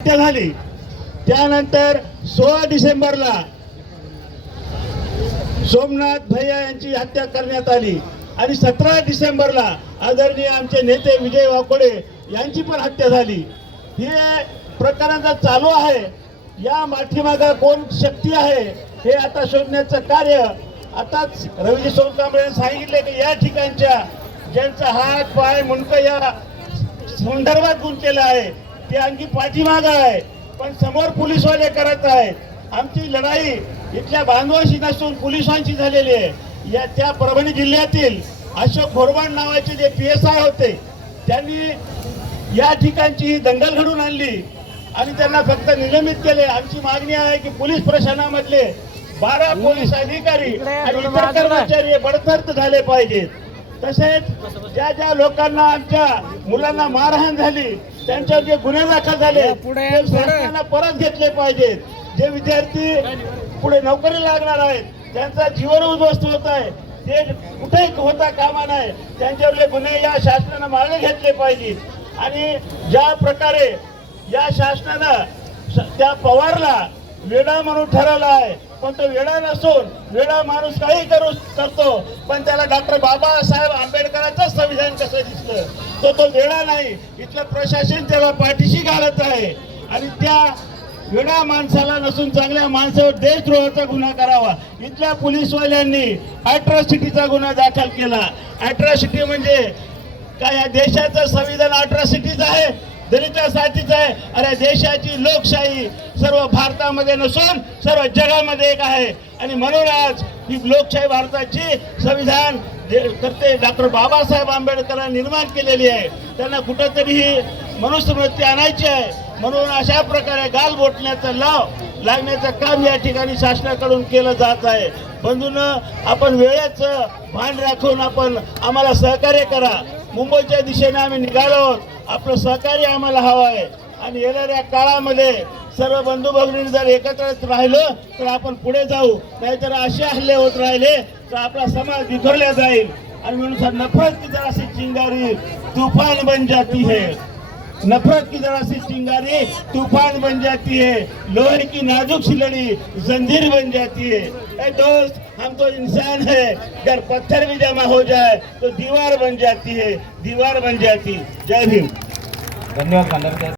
हत्या झाली. त्यानंतर सोळा डिसेंबरला सोमनाथ भैया यांची हत्या करण्यात आली. आणि सतरा डिसेंबरला आदरणीय आमचे नेते विजय वाकोडे यांची पण हत्या झाली. हे प्रकरण चालू आहे या माठीमागा कोण शक्ती आहे हे आता शोधण्याचं कार्य आताच रवीजी सोनकांबळे यांनी सांगितले की या ठिकाणच्या ज्यांचा हात पाय मुंडकं या संदर्भात गुंतलेला आहे ते आणखी पाठीमागं आहे. पण समोर पोलीसवाले करत आहेत. आमची लढाई इथल्या बांधवाशी नसून पोलिसांशी झालेली आहे. या त्या परभणी जिल्ह्यातील अशोक घोरबाण नावाचे जे पी एस आय होते त्यांनी या ठिकाणची ही दंगल घडून आणली आणि त्यांना फक्त निलंबित केले. आमची मागणी आहे की पोलीस प्रशासनामधले बारा पोलीस अधिकारी आणि इतर कर्मचारी बडतर्फ झाले पाहिजेत. तसेच ज्या ज्या लोकांना आमच्या मुलांना मारहाण झाली त्यांच्यावर जे गुन्हे दाखल झाले पुढे, ते. शासनाला परत घेतले पाहिजेत. जे विद्यार्थी पुढे नोकरी लागणार आहेत त्यांचा जीवन उद्ध्वस्त होत आहे ते कुठेही होता कामा नाही त्यांच्यावरले गुन्हे या शासनानं मागे घेतले पाहिजेत. आणि ज्या प्रकारे या शासनानं त्या पवारला वेडा म्हणून ठरवला आहे पण तो वेडा नसून वेडा माणूस काही करू करतो. पण त्याला डॉक्टर बाबासाहेब आंबेडकरांचं संविधान कसं दिसलं? तो तो वेळा नाही. इथलं प्रशासन त्याला पाठीशी घालत आहे. आणि त्या वेडा माणसाला नसून चांगल्या माणसावर देशद्रोहाचा गुन्हा करावा. इथल्या पोलीसवाल्यांनी अॅट्रॉसिटीचा गुन्हा दाखल केला. अॅट्रॉसिटी म्हणजे काय? या देशाचं संविधान अॅट्रॉसिटीचं आहे दलितासाठीच आहे. अरे देशाची लोकशाही सर्व भारतामध्ये नसून सर्व जगामध्ये एक आहे. आणि म्हणून आज ही लोकशाही भारताची संविधान दे- करते डॉक्टर बाबासाहेब आंबेडकरांनी निर्माण केलेली आहे. त्यांना कुठंतरी ही मनुष्यवृत्ती आणायची आहे. म्हणून अशा प्रकारे गाल बोटण्याचा लाव लागण्याचं काम या ठिकाणी शासनाकडून केलं जात आहे. बंधून आपण वेळेचं भान राखून आपण आम्हाला सहकार्य करा. मुंबईच्या दिशेने आम्ही निघालो आहोत. आपलं सहकार्य आम्हाला हवं आहे. आणि येणाऱ्या काळामध्ये सर्व बंधू भगिनी जर एकत्रच राहिलं तर आपण पुढे जाऊ. नाहीतर असे हल्ले होत राहिले तर आपला समाज बिखरला जाईल. आणि म्हणून सर नफरत की जराशी चिंगारी तूफान बन जाती है. नफरत की जराशी चिंगारी तूफान बन जाती है. लोहे की नाजुक सी लड़ी जंजीर बन जाती है. ए दोस्त हम तो इंसान है. अगर पत्थर भी जमा हो जाए तो दीवार बन जाती है. दीवार बन जाती. जय भीम धन्यवाद